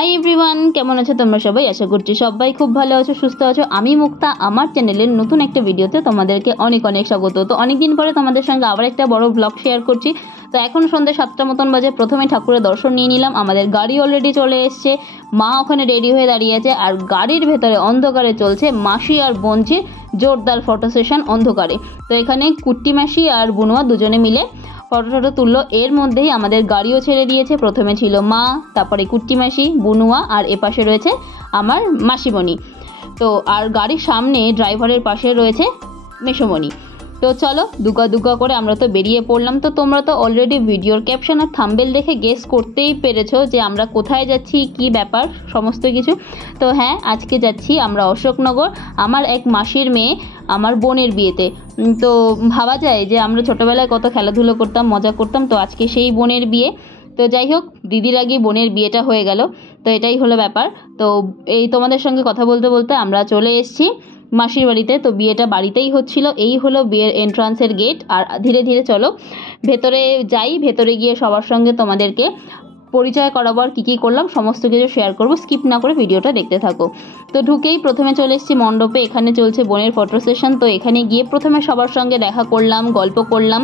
Hi everyone, কেমন আছো তোমরা সবাই? আশা করছি সবাই খুব ভালো আছো, সুস্থ আছো। আমি মুক্তা, আমার চ্যানেলের নতুন একটা ভিডিওতে তোমাদেরকে অনেক অনেক স্বাগত। তো অনেকদিন পরে তোমাদের সঙ্গে আবার একটা বড় ব্লগ শেয়ার করছি। তো এখন সন্ধ্যে 7টা মতন বাজে। প্রথমে ঠাকুরের দর্শন নিয়ে নিলাম। আমাদের গাড়ি অলরেডি চলে এসছে, মা ওখানে রেডি হয়ে দাঁড়িয়ে আছে, আর গাড়ির ভেতরে অন্ধকারে চলছে মাসি আর বোনঝির জোরদার ফটো সেশন অন্ধকারে। তো এখানে কুট্টি মাসি আর বুনুয়া দুজনে মিলে ফটো তুললো। এর মধ্যেই আমাদের গাড়িও ছেড়ে দিয়েছে। প্রথমে ছিল মা, তারপরে কুট্টি মাসি, বুনুয়া, আর এপাশে রয়েছে আমার মাসিমণি। তো আর গাড়ির সামনে ড্রাইভারের পাশে রয়েছে মেসোমণি। তো চলো দুগা দুগা করে আমরা তো বেরিয়ে পড়লাম। তো তোমরা তো অলরেডি ভিডিওর ক্যাপশন আর থাম্বনেল দেখে গেস করতেই পেরেছো যে আমরা কোথায় যাচ্ছি, কি ব্যাপার, সমস্ত কিছু। তো হ্যাঁ, আজকে যাচ্ছি আমরা অশোকনগর, আমার এক মাসির মেয়ে, আমার বোনের বিয়েতে। তো ভাবা যায় যে আমরা ছোটোবেলায় কত খেলাধুলো করতাম, মজা করতাম। তো আজকে সেই বোনের বিয়ে। তো যাই হোক, দিদির আগে বোনের বিয়েটা হয়ে গেল। তো এটাই হলো ব্যাপার। তো এই তোমাদের সঙ্গে কথা বলতে বলতে আমরা চলে এসেছি মাসির বাড়িতে। তো বিয়েটা বাড়িতেই হচ্ছিল। এই হলো বিয়ের এন্ট্রান্সের গেট। আর ধীরে ধীরে চলো ভেতরে যাই। ভেতরে গিয়ে সবার সঙ্গে তোমাদেরকে পরিচয় করাবার কী কী করলাম সমস্ত কিছু শেয়ার করব। স্কিপ না করে ভিডিওটা দেখতে থাকো। তো ঢুকেই প্রথমে চলে এসেছি মণ্ডপে। এখানে চলছে বোনের ফটো সেশন। তো এখানে গিয়ে প্রথমে সবার সঙ্গে দেখা করলাম, গল্প করলাম,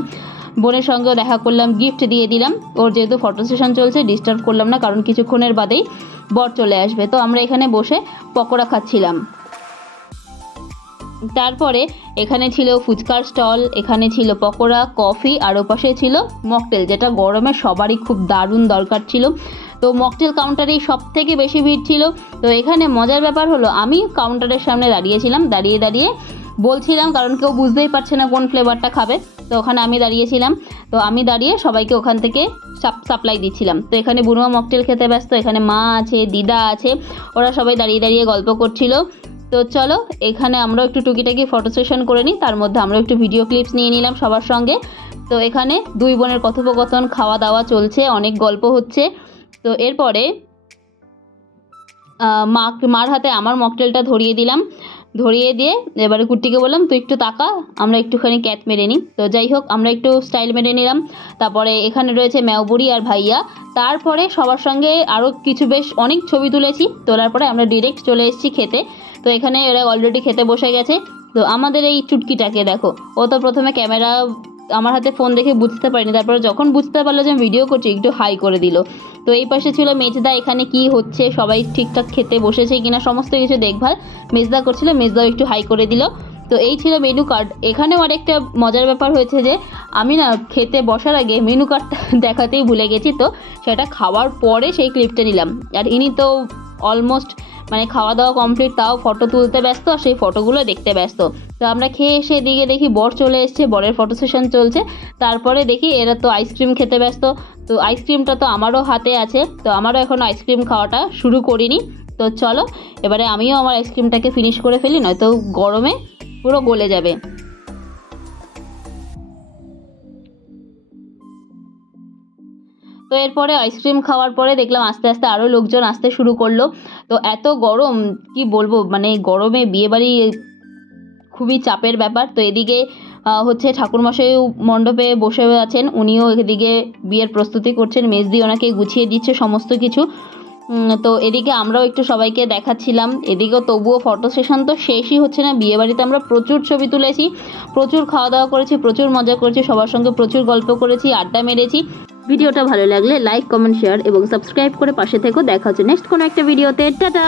বোনের সঙ্গেও দেখা করলাম, গিফট দিয়ে দিলাম। ওর যেহেতু ফটো সেশন চলছে ডিস্টার্ব করলাম না, কারণ কিছুক্ষণের বাদেই বর চলে আসবে। তো আমরা এখানে বসে পকোড়া খাচ্ছিলাম। তারপরে এখানে ছিল ফুচকার স্টল, এখানে ছিল পকোড়া, কফি, আর ওপাশে ছিল মকটেল, যেটা গরমে সবারই খুব দারুণ দরকার ছিল। তো মকটেল কাউন্টারেই সব থেকে বেশি ভিড় ছিল। তো এখানে মজার ব্যাপার হলো, আমি কাউন্টারের সামনে দাঁড়িয়েছিলাম, দাঁড়িয়ে দাঁড়িয়ে বলছিলাম, কারণ কেউ বুঝতেই পারছে না কোন ফ্লেভারটা খাবে। তো ওখানে আমি দাঁড়িয়েছিলাম। তো আমি দাঁড়িয়ে সবাইকে ওখান থেকে সাপ্লাই দিচ্ছিলাম। তো এখানে বুনুয়া মকটেল খেতে ব্যস্ত, এখানে মা আছে, দিদা আছে, ওরা সবাই দাঁড়িয়ে দাঁড়িয়ে গল্প করছিল। তো চলো এখানে আমরা একটু টুকিটাকি ফটো সেশন করে নিই। তার মধ্যে আমরা একটু ভিডিও ক্লিপস নিয়ে নিলাম সবার সঙ্গে। তো এখানে দুই বোনের কথোপকথন, খাওয়া দাওয়া চলছে, অনেক গল্প হচ্ছে। তো এরপরে মার হাতে আমার মকটেলটা ধরিয়ে দিলাম। ধরিয়ে দিয়ে এবারে কুট্টিকে বললাম তুই একটু তাকা, আমরা একটুখানি ক্যাত মেরে নিই। তো যাই হোক, আমরা একটু স্টাইল মেরে নিলাম। তারপরে এখানে রয়েছে ম্যাওবুড়ি আর ভাইয়া। তারপরে সবার সঙ্গে আরও কিছু বেশ অনেক ছবি তুলেছি। তোলার পরে আমরা ডিরেক্ট চলে এসেছি খেতে। তো এখানে এরা অলরেডি খেতে বসে গেছে। তো আমাদের এই চুটকিটাকে দেখো, ও তো প্রথমে ক্যামেরা আমার হাতে ফোন দেখে বুঝতে পারিনি, তারপরে যখন বুঝতে পারলো যে আমি ভিডিও করছি একটু হাই করে দিল। তো এই পাশে ছিল মেজদা, এখানে কি হচ্ছে, সবাই ঠিকঠাক খেতে বসেছে কিনা সমস্ত কিছু দেখভাল মেজদা করছিল, মেজদাও একটু হাই করে দিল। তো এই ছিল মেনু কার্ড। এখানেও আরেকটা মজার ব্যাপার হয়েছে যে আমি না খেতে বসার আগে মেনু কার্ডটা দেখাতেই ভুলে গেছি। তো সেটা খাওয়ার পরে সেই ক্লিপটা নিলাম। আর ইনি তো অলমোস্ট মানে খাওয়া দাওয়া কমপ্লিট, তাও ফটো তুলতে ব্যস্ত আর সেই ফটোগুলো দেখতে ব্যস্ত। তো আমরা খেয়ে এসে এদিকে দেখি বর চলে এসছে, বরের ফটো সেশন চলছে। তারপরে দেখি এরা তো আইসক্রিম খেতে ব্যস্ত। তো আইসক্রিমটা তো আমারও হাতে আছে, তো আমারও এখন আইসক্রিম খাওয়াটা শুরু করিনি। তো চলো এবারে আমিও আমার আইসক্রিমটাকে ফিনিশ করে ফেলি, নয়তো গরমে পুরো গলে যাবে। তো এরপরে আইসক্রিম খাওয়ার পরে দেখলাম আস্তে আস্তে আরও লোকজন আসতে শুরু করলো। তো এত গরম কি বলবো, মানে গরমে বিয়েবাড়ি খুবই চাপের ব্যাপার। তো এদিকে হচ্ছে ঠাকুরমশাই মণ্ডপে বসে আছেন, উনিও এদিকে বিয়ের প্রস্তুতি করছেন, মেজদি ওনাকে গুছিয়ে দিচ্ছে সমস্ত কিছু। তো এদিকে আমরাও একটু সবাইকে দেখাচ্ছিলাম। এদিকেও তবুও ফটো সেশন তো শেষই হচ্ছে না। বিয়েবাড়িতে আমরা প্রচুর ছবি তুলেছি, প্রচুর খাওয়া দাওয়া করেছি, প্রচুর মজা করেছি, সবার সঙ্গে প্রচুর গল্প করেছি, আড্ডা মেরেছি। ভিডিওটা ভালো লাগলে লাইক, কমেন্ট, শেয়ার এবং সাবস্ক্রাইব করে পাশে থেকো। দেখা হচ্ছে নেক্সট কোনো একটা ভিডিওতে। টাটা।